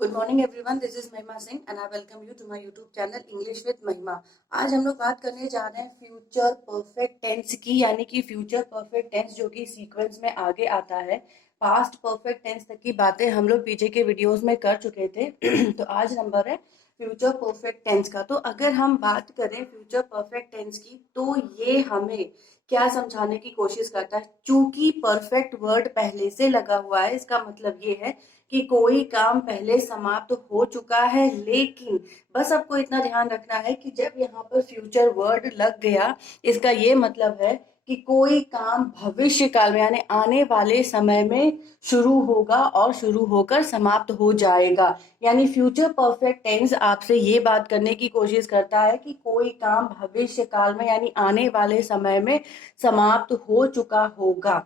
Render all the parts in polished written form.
Good morning everyone, this is Mahima Singh and I welcome you to my YouTube channel English with Mahima. आज हम लोग बात करने जा रहे हैं फ्यूचर परफेक्ट टेंस की, यानी कि फ्यूचर परफेक्ट टेंस जो कि सीक्वेंस में आगे आता है। पास्ट परफेक्ट टेंस तक की बातें हम लोग पीछे के वीडियोस में कर चुके थे तो आज नंबर है फ्यूचर परफेक्ट टेंस का। तो अगर हम बात करें फ्यूचर परफेक्ट टेंस की, तो ये हमें क्या समझाने की कोशिश करता है, चूंकि परफेक्ट वर्ड पहले से लगा हुआ है, इसका मतलब ये है कि कोई काम पहले समाप्त हो चुका है। लेकिन बस आपको इतना ध्यान रखना है कि जब यहाँ पर फ्यूचर वर्ड लग गया, इसका ये मतलब है कि कोई काम भविष्य काल में यानी आने वाले समय में शुरू होगा और शुरू होकर समाप्त हो जाएगा। यानी फ्यूचर परफेक्ट टेंस आपसे ये बात करने की कोशिश करता है कि कोई काम भविष्य काल में यानी आने वाले समय में समाप्त हो चुका होगा।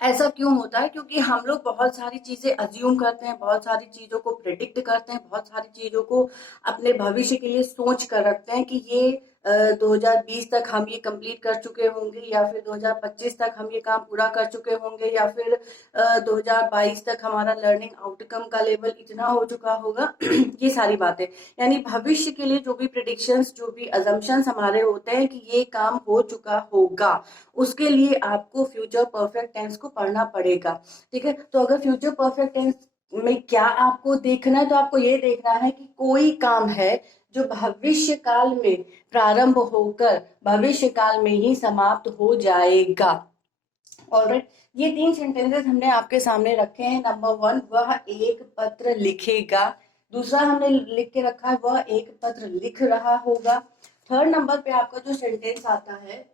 ऐसा क्यों होता है? क्योंकि हम लोग बहुत सारी चीजें अज्यूम करते हैं, बहुत सारी चीजों को प्रिडिक्ट करते हैं, बहुत सारी चीजों को अपने भविष्य के लिए सोच कर रखते हैं कि ये 2020 तक हम ये कंप्लीट कर चुके होंगे, या फिर 2025 तक हम ये काम पूरा कर चुके होंगे, या फिर 2022 तक हमारा लर्निंग आउटकम का लेवल इतना हो चुका होगा ये सारी बातें, यानी भविष्य के लिए जो भी प्रिडिक्शंस, जो भी अजम्पशंस हमारे होते हैं कि ये काम हो चुका होगा, उसके लिए आपको फ्यूचर परफेक्ट टेंस को पढ़ना पड़ेगा। ठीक है, तो अगर फ्यूचर परफेक्ट टेंस में क्या आपको देखना है, तो आपको ये देखना है कि कोई काम है जो भविष्य काल में प्रारंभ होकर भविष्य काल में ही समाप्त हो जाएगा। ऑलराइट, ये 3 सेंटेंसेस हमने आपके सामने रखे हैं। नंबर 1, वह एक पत्र लिखेगा। दूसरा हमने लिख के रखा है, वह एक पत्र लिख रहा होगा। थर्ड नंबर पे आपका जो सेंटेंस आता है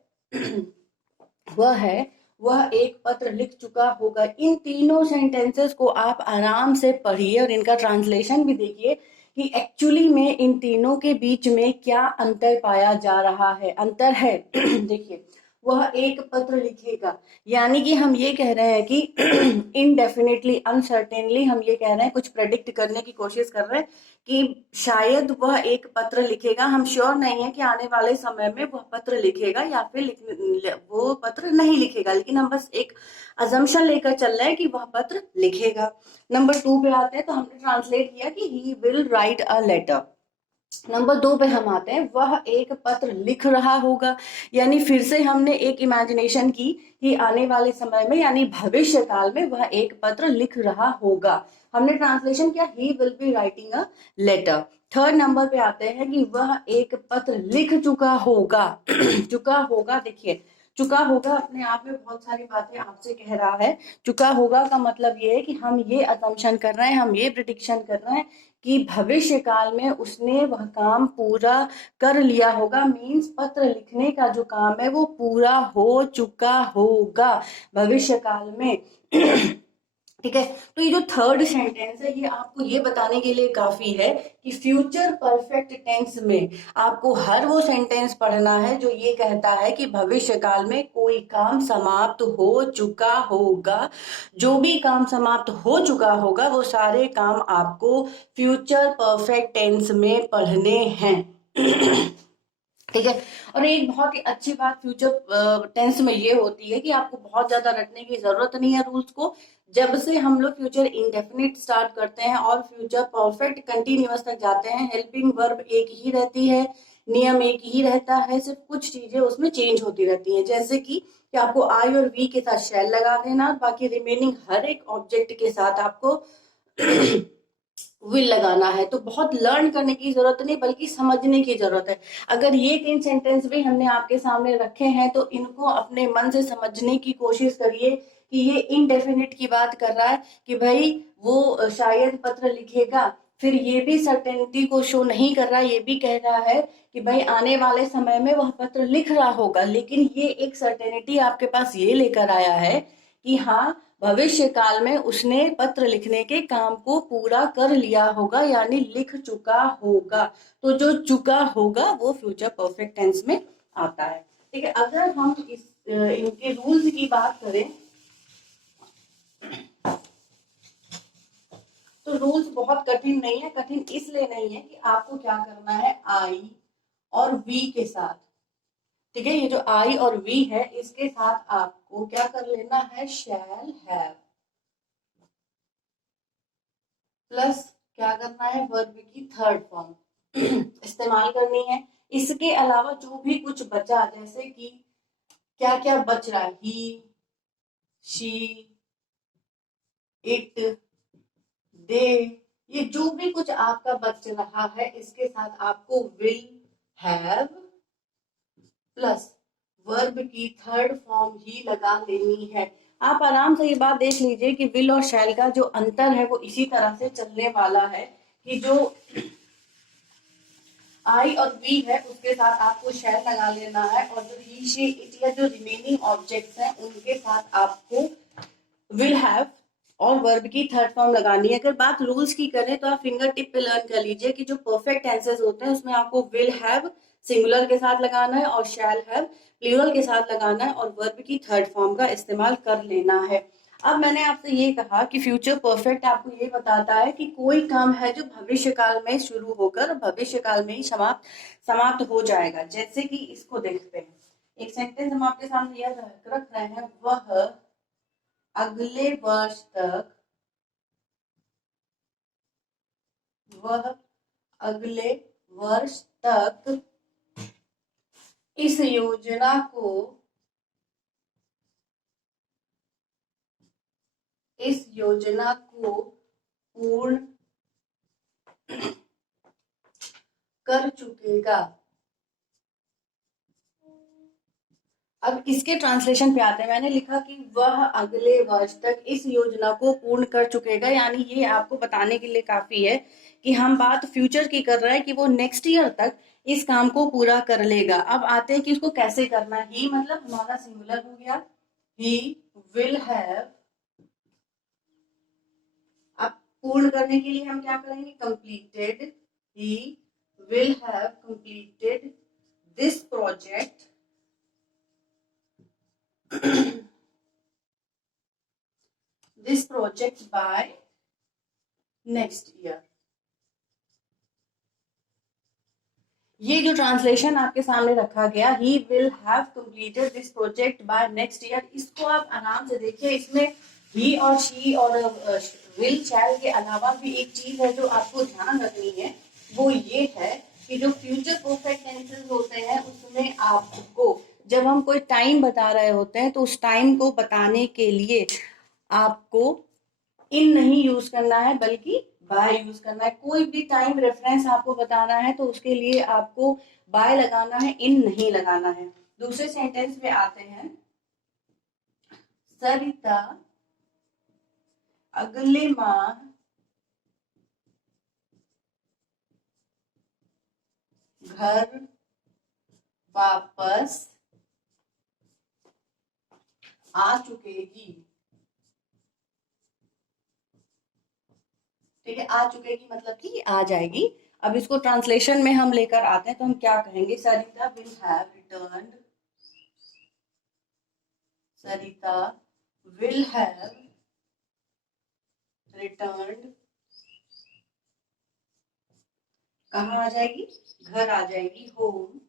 वह है, वह एक पत्र लिख चुका होगा। इन तीनों सेंटेंसेस को आप आराम से पढ़िए और इनका ट्रांसलेशन भी देखिए कि एक्चुअली में इन तीनों के बीच में क्या अंतर पाया जा रहा है। अंतर है देखिए, वह एक पत्र लिखेगा, यानी कि हम ये कह रहे हैं कि इनडेफिनेटली, अनसर्टेनली हम ये कह रहे हैं, कुछ प्रेडिक्ट करने की कोशिश कर रहे हैं कि शायद वह एक पत्र लिखेगा। हम श्योर नहीं है कि आने वाले समय में वह पत्र लिखेगा या फिर वो पत्र नहीं लिखेगा, लेकिन हम बस एक अजम्पशन लेकर चल रहे हैं कि वह पत्र लिखेगा। नंबर 2 पे आते हैं, तो हमने ट्रांसलेट किया कि he will write a letter. Number 2 पे हम आते हैं, वह एक पत्र लिख रहा होगा, यानी फिर से हमने एक इमेजिनेशन की कि आने वाले समय में यानी भविष्य काल में वह एक पत्र लिख रहा होगा। हमने ट्रांसलेशन किया, he will be writing a letter. Third number पे आते हैं कि वह एक पत्र लिख चुका होगा चुका होगा, देखिए चुका होगा अपने आप में बहुत सारी बातें आपसे कह रहा है। चुका होगा का मतलब ये है कि हम ये असम्पशन कर रहे हैं, हम ये प्रिडिक्शन कर रहे हैं कि भविष्य काल में उसने वह काम पूरा कर लिया होगा। मीन्स पत्र लिखने का जो काम है वो पूरा हो चुका होगा भविष्य काल में ठीक है, तो ये जो थर्ड सेंटेंस है, ये आपको ये बताने के लिए काफी है कि फ्यूचर परफेक्ट टेंस में आपको हर वो सेंटेंस पढ़ना है जो ये कहता है कि भविष्य काल में कोई काम समाप्त हो चुका होगा। जो भी काम समाप्त हो चुका होगा वो सारे काम आपको फ्यूचर परफेक्ट टेंस में पढ़ने हैं ठीक है। और एक बहुत ही अच्छी बात फ्यूचर टेंस में ये होती है कि आपको बहुत ज्यादा रटने की जरूरत नहीं है रूल्स को। जब से हम लोग फ्यूचर इंडेफिनिट स्टार्ट करते हैं और फ्यूचर परफेक्ट कंटिन्यूअस तक जाते हैं, हेल्पिंग वर्ब एक ही रहती है, नियम एक ही रहता है, सिर्फ कुछ चीजें उसमें चेंज होती रहती हैं। जैसे कि आपको आई और वी के साथ शैल लगा देना, बाकी रिमेनिंग हर एक ऑब्जेक्ट के साथ आपको विल लगाना है। तो बहुत लर्न करने की जरूरत नहीं, बल्कि समझने की जरूरत है। अगर ये 3 सेंटेंस भी हमने आपके सामने रखे हैं तो इनको अपने मन से समझने की कोशिश करिए कि ये इनडेफिनिट की बात कर रहा है कि भाई वो शायद पत्र लिखेगा। फिर ये भी सर्टेनिटी को शो नहीं कर रहा, ये भी कह रहा है कि भाई आने वाले समय में वह पत्र लिख रहा होगा। लेकिन ये एक सर्टेनिटी आपके पास ये लेकर आया है कि हाँ, भविष्य काल में उसने पत्र लिखने के काम को पूरा कर लिया होगा, यानी लिख चुका होगा। तो जो चुका होगा वो फ्यूचर परफेक्ट टेंस में आता है। ठीक है, अगर हम इनके रूल्स की बात करें तो रूल्स बहुत कठिन नहीं है। कठिन इसलिए नहीं है कि आपको क्या करना है, आई और वी के साथ, ठीक है, ये जो आई और वी है इसके साथ आपको क्या कर लेना है, शैल हैव प्लस क्या करना है, वर्ब की थर्ड फॉर्म इस्तेमाल करनी है। इसके अलावा जो भी कुछ बचा, जैसे कि क्या क्या बच रहा है, ही, शी, इट, दे, ये जो भी कुछ आपका बच रहा है, इसके साथ आपको विल, हैव प्लस वर्ब की थर्ड फॉर्म ही लगा लेनी है। आप आराम से ये बात देख लीजिए कि विल और शैल का जो अंतर है वो इसी तरह से चलने वाला है कि जो आई और वी है उसके साथ आपको शैल लगा लेना है, और जो ही, शी, इट या जो रिमेनिंग ऑब्जेक्ट्स हैं उनके साथ आपको विल हैव और वर्ब की थर्ड फॉर्म लगानी है। अगर बात रूल्स की करें तो आप फिंगर टिप पे लर्न कर लीजिए कि जो परफेक्ट टेंसेस होते हैं उसमें आपको विल हैव सिंगुलर के साथ लगाना है और शैल हैव प्लूरल के साथ लगाना है, और वर्ब की थर्ड फॉर्म का इस्तेमाल कर लेना है। अब मैंने आपसे ये कहा कि फ्यूचर परफेक्ट आपको ये बताता है कि कोई काम है जो भविष्य काल में शुरू होकर भविष्य काल में ही समाप्त समाप्त हो जाएगा। जैसे कि इसको देखते हैं, एक सेंटेंस हम आपके सामने यह रख रहे हैं, वह अगले वर्ष तक, वह अगले वर्ष तक इस योजना को पूर्ण कर चुकेगा। अब इसके ट्रांसलेशन पे आते हैं। मैंने लिखा कि वह अगले वर्ष तक इस योजना को पूर्ण कर चुकेगा, यानी ये आपको बताने के लिए काफी है कि हम बात फ्यूचर की कर रहे हैं कि वो नेक्स्ट ईयर तक इस काम को पूरा कर लेगा। अब आते हैं कि इसको कैसे करना है। ही मतलब हमारा सिंगुलर हो गया, ही विल हैव। अब पूर्ण करने के लिए हम क्या करेंगे, completed, he will have completed this project this project by next year। ये जो ट्रांसलेशन आपके सामने रखा गया, he will have completed this project by next year, इसको आप आराम से देखिए। इसमें he और she और will, shall के अलावा भी एक चीज है जो आपको ध्यान रखनी है, वो ये है कि जो फ्यूचर परफेक्ट टेंसेस होते हैं उसमें आपको जब हम कोई टाइम बता रहे होते हैं तो उस टाइम को बताने के लिए आपको इन नहीं यूज करना है बल्कि बाय यूज करना है। कोई भी टाइम रेफरेंस आपको बताना है तो उसके लिए आपको बाय लगाना है, इन नहीं लगाना है। दूसरे सेंटेंस में आते हैं, सरिता अगले माह घर वापस आ चुकेगी। ठीक है, आ चुकेगी मतलब कि आ जाएगी। अब इसको ट्रांसलेशन में हम लेकर आते हैं तो हम क्या कहेंगे, Sarita will have returned, Sarita will have returned, कहाँ आ जाएगी, घर आ जाएगी, होम।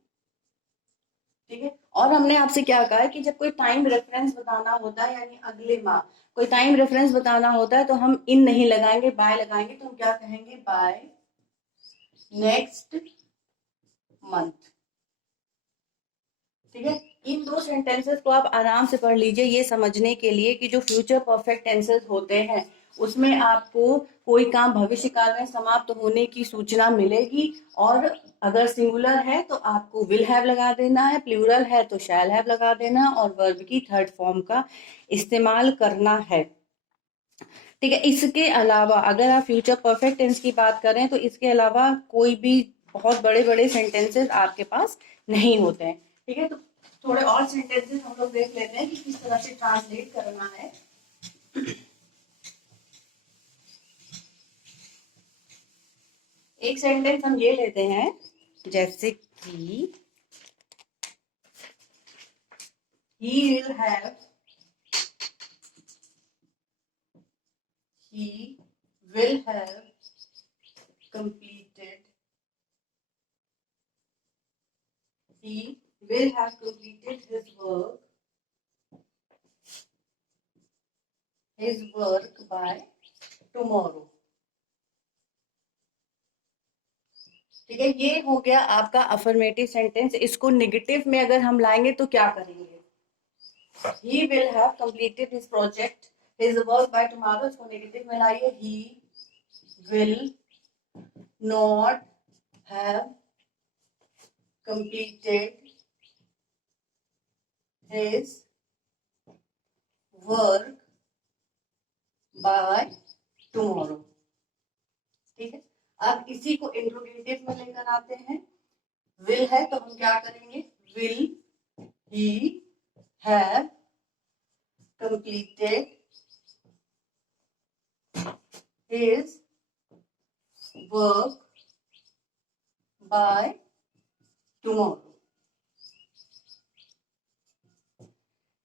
ठीक है, और हमने आपसे क्या कहा है कि जब कोई टाइम रेफरेंस बताना होता है, यानी अगले माह कोई टाइम रेफरेंस बताना होता है तो हम इन नहीं लगाएंगे, बाय लगाएंगे। तो हम क्या कहेंगे, बाय नेक्स्ट मंथ। ठीक है, इन दो सेंटेंसेस को आप आराम से पढ़ लीजिए ये समझने के लिए कि जो फ्यूचर परफेक्ट टेंसेस होते हैं उसमें आपको कोई काम भविष्य काल में समाप्त होने की सूचना मिलेगी, और अगर सिंगुलर है तो आपको विल हैव लगा देना है, प्लूरल है तो शैल हैव लगा देना, और वर्ब की थर्ड फॉर्म का इस्तेमाल करना है। ठीक है, इसके अलावा अगर आप फ्यूचर परफेक्ट टेंस की बात करें तो इसके अलावा कोई भी बहुत बड़े बड़े सेंटेंसेस आपके पास नहीं होते हैं। ठीक है, तो थोड़े और सेंटेंसेस हम लोग देख लेते हैं कि किस तरह से ट्रांसलेट करना है। एक सेंटेंस हम ये लेते हैं, जैसे कि he will have, he will have completed, he will have completed his work by tomorrow। ठीक है, ये हो गया आपका अफर्मेटिव सेंटेंस। इसको नेगेटिव में अगर हम लाएंगे तो क्या करेंगे? ही will have completed his project his work by tomorrow. इसको नेगेटिव में लाइए, he will not have completed his work by tomorrow. ठीक है, अब इसी को इंट्रोगेटिव में लेकर आते हैं। विल है तो हम क्या करेंगे? Will he have completed his work by tomorrow.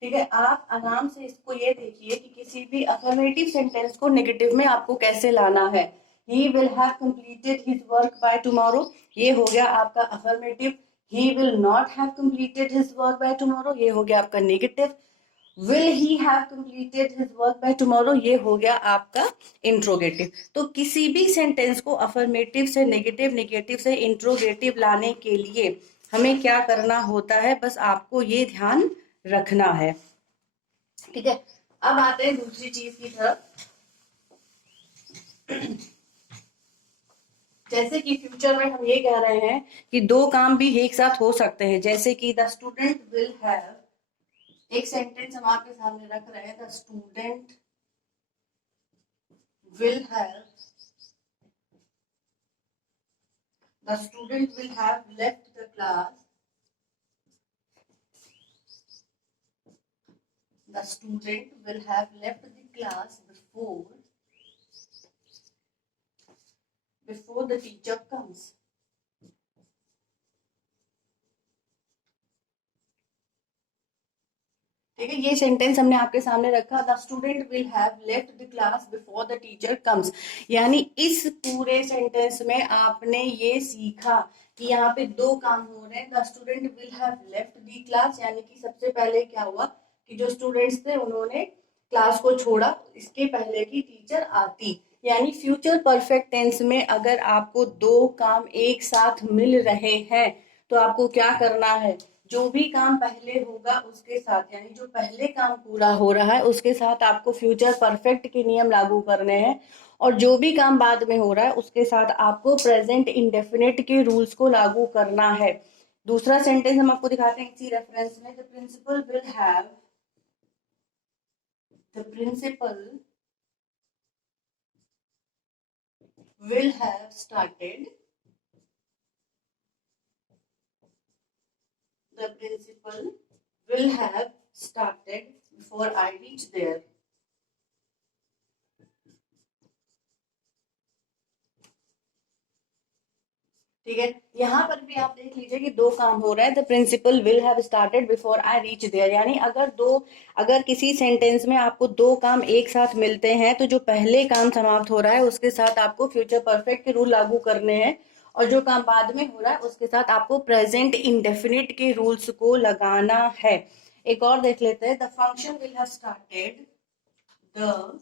ठीक है, आप आराम से इसको ये देखिए कि किसी भी अफर्मेटिव सेंटेंस को नेगेटिव में आपको कैसे लाना है। ही will have completed his work by tomorrow, ये हो गया आपका affirmative. He will not have completed his work by tomorrow, ये हो गया आपका negative. Will he have completed his work by tomorrow, ये हो गया आपका इंट्रोगेटिव। तो किसी भी सेंटेंस को अफर्मेटिव से नेगेटिव, नेगेटिव से इंट्रोगेटिव लाने के लिए हमें क्या करना होता है, बस आपको ये ध्यान रखना है। ठीक है, अब आते हैं दूसरी चीज की तरफ। जैसे कि फ्यूचर में हम ये कह रहे हैं कि दो काम भी एक साथ हो सकते हैं, जैसे कि द स्टूडेंट विल हैव, एक सेंटेंस हम आपके सामने रख रहे हैं, the student will have the student will have left the class, the student will have left the class before the teacher comes. ठीक है, ये सेंटेंस हमने आपके सामने रखा, the student will have left the class before the teacher comes. यानी इस पूरे सेंटेंस में आपने ये सीखा कि यहाँ पे दो काम हो रहे हैं। The student will have left the class, यानी कि सबसे पहले क्या हुआ कि जो स्टूडेंट्स थे उन्होंने क्लास को छोड़ा, इसके पहले की टीचर आती। यानी फ्यूचर परफेक्ट टेंस में अगर आपको दो काम एक साथ मिल रहे हैं तो आपको क्या करना है? जो भी काम पहले होगा उसके साथ, यानी जो पहले काम पूरा हो रहा है उसके साथ आपको फ्यूचर परफेक्ट के नियम लागू करने हैं, और जो भी काम बाद में हो रहा है उसके साथ आपको प्रेजेंट इंडेफिनिट के रूल्स को लागू करना है। दूसरा सेंटेंस हम आपको दिखाते हैं इसी रेफरेंस में, the principal will have started the principal will have started before I reach there. ठीक है, यहाँ पर भी आप देख लीजिए कि दो काम हो रहा है, the principal will have started before I reach there. यानी अगर किसी सेंटेंस में आपको दो काम एक साथ मिलते हैं तो जो पहले काम समाप्त हो रहा है उसके साथ आपको फ्यूचर परफेक्ट के रूल लागू करने हैं, और जो काम बाद में हो रहा है उसके साथ आपको प्रेजेंट इंडेफिनिट के रूल्स को लगाना है। एक और देख लेते हैं, the function will have started, the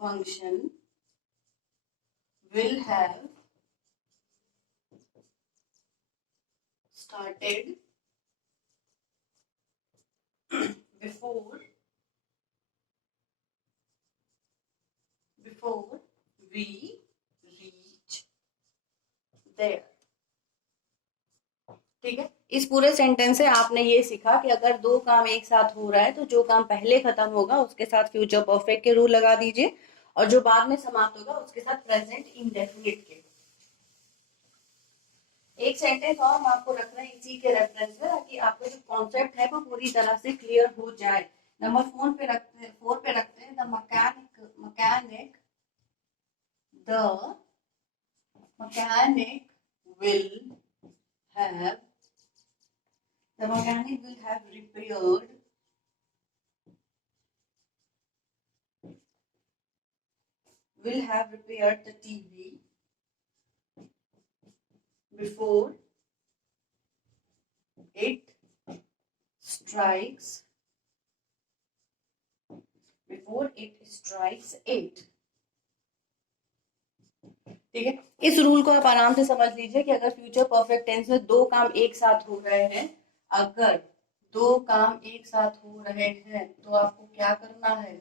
function will have started before we reach there। ठीक है, इस पूरे सेंटेंस से आपने ये सीखा कि अगर दो काम एक साथ हो रहा है तो जो काम पहले खत्म होगा उसके साथ फ्यूचर परफेक्ट के रूल लगा दीजिए, और जो बाद में समाप्त होगा उसके साथ प्रेजेंट इंडेफिनिट के। एक सेंटेंस और हम आपको रख रहे हैं इसी के रेफरेंस में, ताकि आपको जो कॉन्सेप्ट है वो पूरी तरह से क्लियर हो जाए। नंबर 4 पे रखते हैं, the mechanic will have the mechanic will have repaired the TV before it strikes 8। ठीक है, इस रूल को आप आराम से समझ लीजिए कि अगर फ्यूचर परफेक्ट टेंस में दो काम एक साथ हो रहे हैं, अगर दो काम एक साथ हो रहे हैं तो आपको क्या करना है,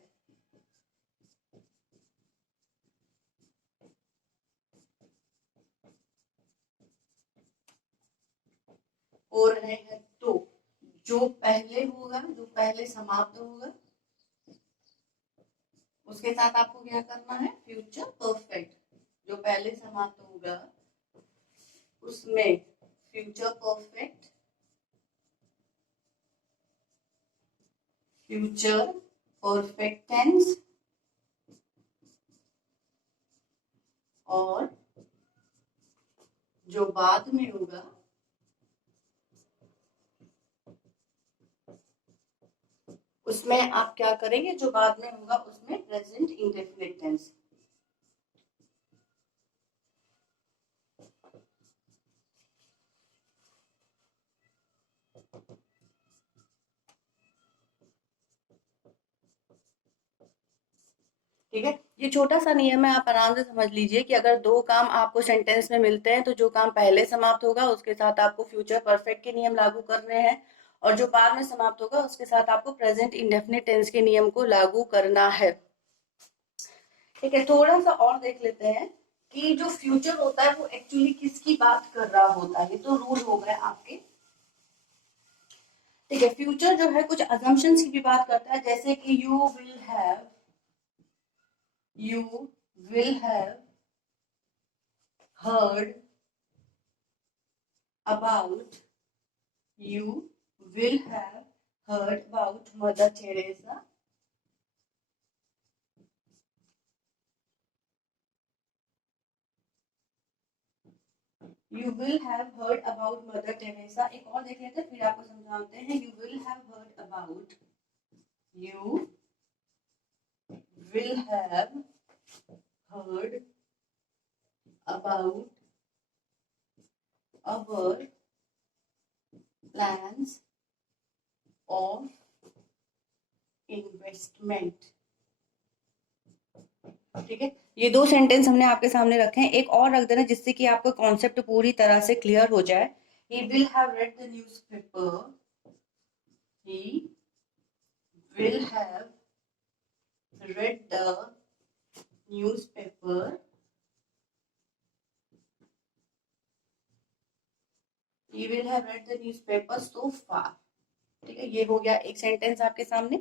हो रहे हैं तो जो पहले होगा, जो पहले समाप्त होगा, उसके साथ आपको क्या करना है, फ्यूचर परफेक्ट। जो पहले समाप्त होगा उसमें future perfect, future perfect tense, और जो बाद में होगा उसमें आप क्या करेंगे, जो बाद में होगा उसमें प्रेजेंट इंडेफिनिट टेंस। ठीक है, ये छोटा सा नियम है, आप आराम से समझ लीजिए कि अगर दो काम आपको सेंटेंस में मिलते हैं तो जो काम पहले समाप्त होगा उसके साथ आपको फ्यूचर परफेक्ट के नियम लागू करने हैं, और जो बाद में समाप्त होगा उसके साथ आपको प्रेजेंट इंडेफिनिट टेंस के नियम को लागू करना है। ठीक है, थोड़ा सा और देख लेते हैं कि जो फ्यूचर होता है वो एक्चुअली किसकी बात कर रहा होता है। ये तो रूल हो गए आपके। ठीक है, फ्यूचर जो है कुछ अजम्पशंस की भी बात करता है, जैसे कि you will have heard about, you will have heard about Mother Teresa. You will have heard about Mother Teresa. एक और देख लेते हैं फिर आपको समझाते हैं। You will have heard about, you will have heard about our plans of investment. ठीक है, ये दो सेंटेंस हमने आपके सामने रखे हैं, एक और रख देना जिससे कि आपका कॉन्सेप्ट पूरी तरह से क्लियर हो जाए। He will have read the newspaper. He will have read the newspaper. He will have read the newspaper so far. ठीक है, ये हो गया एक सेंटेंस आपके सामने।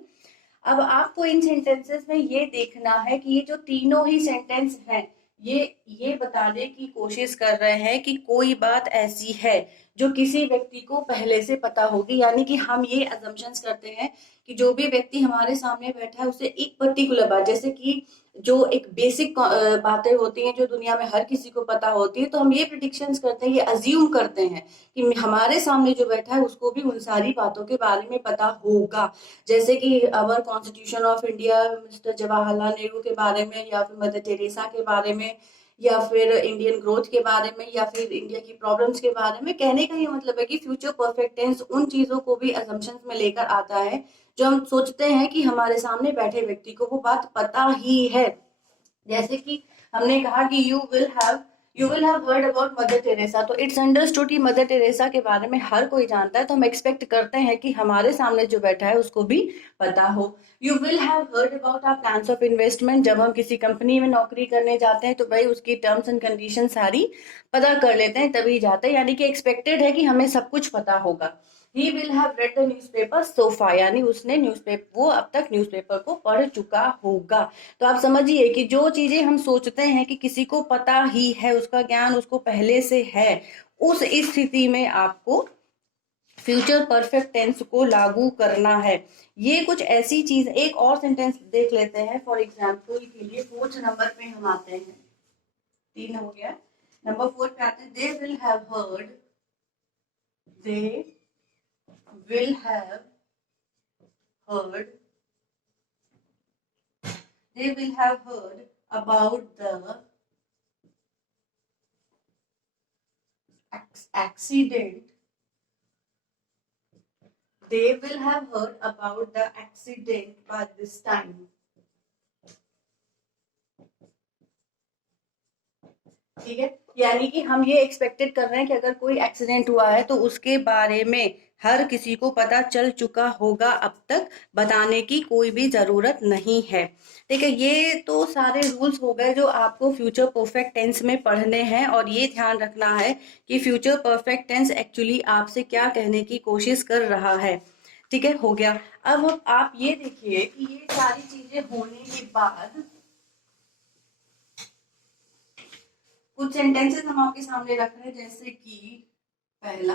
अब आपको इन सेंटेंसेस में ये देखना है कि ये जो तीनों ही सेंटेंस हैं ये बताने की कोशिश कर रहे हैं कि कोई बात ऐसी है जो किसी व्यक्ति को पहले से पता होगी, यानी कि हम ये अजम्पशंस करते हैं कि जो भी व्यक्ति हमारे सामने बैठा है उसे एक पर्टिकुलर बात, जैसे कि जो एक बेसिक बातें होती हैं जो दुनिया में हर किसी को पता होती है, तो हम ये प्रिडिक्शंस करते हैं, ये अज्यूम करते हैं कि हमारे सामने जो बैठा है उसको भी उन सारी बातों के बारे में पता होगा। जैसे कि our constitution of India, mister Jawaharlal Nehru के बारे में, या फिर मदर टेरेसा के बारे में, या फिर इंडियन ग्रोथ के बारे में, या फिर इंडिया की प्रॉब्लम्स के बारे में। कहने का ये मतलब है कि फ्यूचर परफेक्ट टेंस उन चीजों को भी असम्पशंस में लेकर आता है जो हम सोचते हैं कि हमारे सामने बैठे व्यक्ति को वो बात पता ही है। जैसे कि हमने कहा कि you will have heard about mother Teresa, तो इट्स अंडरस्टूड कि मदर टेरेसा के बारे में हर कोई जानता है, तो हम एक्सपेक्ट करते हैं कि हमारे सामने जो बैठा है उसको भी पता हो। You will have heard about our plans of investment, जब हम किसी कंपनी में नौकरी करने जाते हैं तो भाई उसकी टर्म्स एंड कंडीशन सारी पता कर लेते हैं तभी जाते हैं, यानी कि एक्सपेक्टेड है कि हमें सब कुछ पता होगा। He will have read the newspaper so far, यानी उसने न्यूज़पेपर, वो अब तक न्यूज़पेपर को पढ़ चुका होगा। तो आप समझिए कि जो चीजें हम सोचते हैं कि किसी को पता ही है, उसका ज्ञान उसको पहले से है, उस स्थिति में आपको फ्यूचर परफेक्ट टेंस को लागू करना है। ये कुछ ऐसी चीज, एक और सेंटेंस देख लेते हैं फॉर एग्जाम्पल के लिए। फोर्थ नंबर पे हम आते हैं, 3 हो गया, नंबर 4 पे आते हैं। They will have heard, they will have heard, they will have heard about the accident, they will have heard about the accident by this time. ठीक है, यानी कि हम ये एक्सपेक्टेड कर रहे हैं कि अगर कोई एक्सीडेंट हुआ है तो उसके बारे में हर किसी को पता चल चुका होगा, अब तक बताने की कोई भी जरूरत नहीं है। ठीक है, ये तो सारे रूल्स हो गए जो आपको फ्यूचर परफेक्ट टेंस में पढ़ने हैं, और ये ध्यान रखना है कि फ्यूचर परफेक्ट टेंस एक्चुअली आपसे क्या कहने की कोशिश कर रहा है। ठीक है, हो गया। अब आप ये देखिए कि ये सारी चीजें होने के बाद कुछ सेंटेंसेस हम आपके सामने रख रहे हैं, जैसे कि पहला,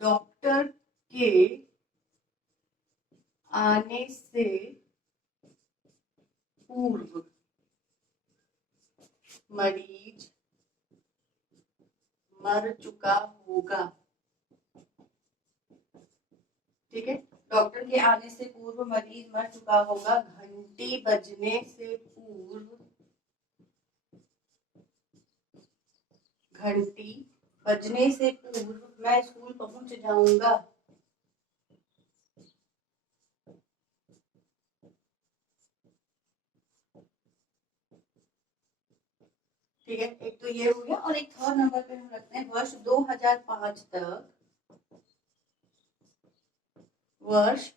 डॉक्टर के आने से पूर्व मरीज मर चुका होगा। ठीक है, डॉक्टर के आने से पूर्व मरीज मर चुका होगा। घंटी बजने से पूर्व, घंटी बजने से पूर्व मैं स्कूल पहुंच जाऊंगा। ठीक है, एक तो ये हो गया, और एक थर्ड नंबर पे हम रखते हैं वर्ष 2005 तक, वर्ष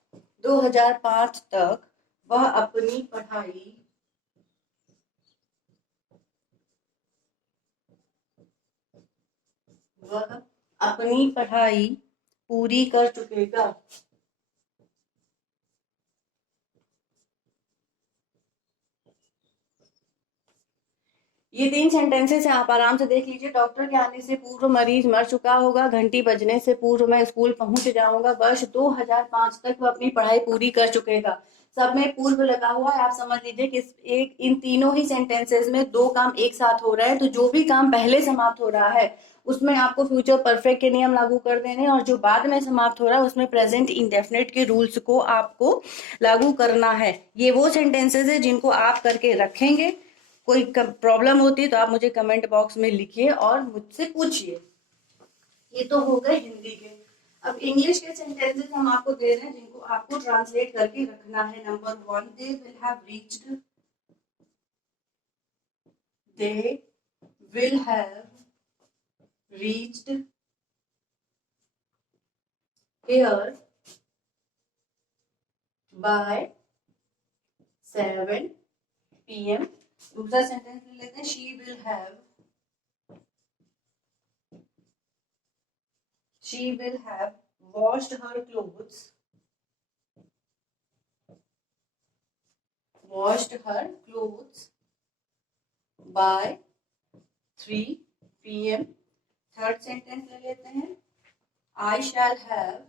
2005 तक वह अपनी पढ़ाई पूरी कर चुकेगा। ये 3 सेंटेंसेस हैं, आप आराम से देख लीजिए। डॉक्टर के आने से पूर्व मरीज मर चुका होगा, घंटी बजने से पूर्व मैं स्कूल पहुंच जाऊंगा, वर्ष 2005 तक वह अपनी पढ़ाई पूरी कर चुकेगा। सब में पूर्व लगा हुआ है। आप समझ लीजिए कि इन तीनों ही सेंटेंसेस में दो काम एक साथ हो रहा है, तो जो भी काम पहले समाप्त हो रहा है उसमें आपको फ्यूचर परफेक्ट के नियम लागू कर देने, और जो बाद में समाप्त हो रहा है उसमें प्रेजेंट इंडेफिनिट के रूल्स को आपको लागू करना है। ये वो सेंटेंसेस है जिनको आप करके रखेंगे। कोई प्रॉब्लम होती है तो आप मुझे कमेंट बॉक्स में लिखिए और मुझसे पूछिए। ये तो हो गए हिंदी के। अब इंग्लिश के सेंटेंसेस हम आपको दे रहे हैं जिनको आपको ट्रांसलेट करके रखना है। Number 1, they will have reached here bye 7 PM। दूसरा सेंटेंस ले लेते हैं, she will have washed her clothes by 3 PM। Third sentence ले लेते हैं, I shall have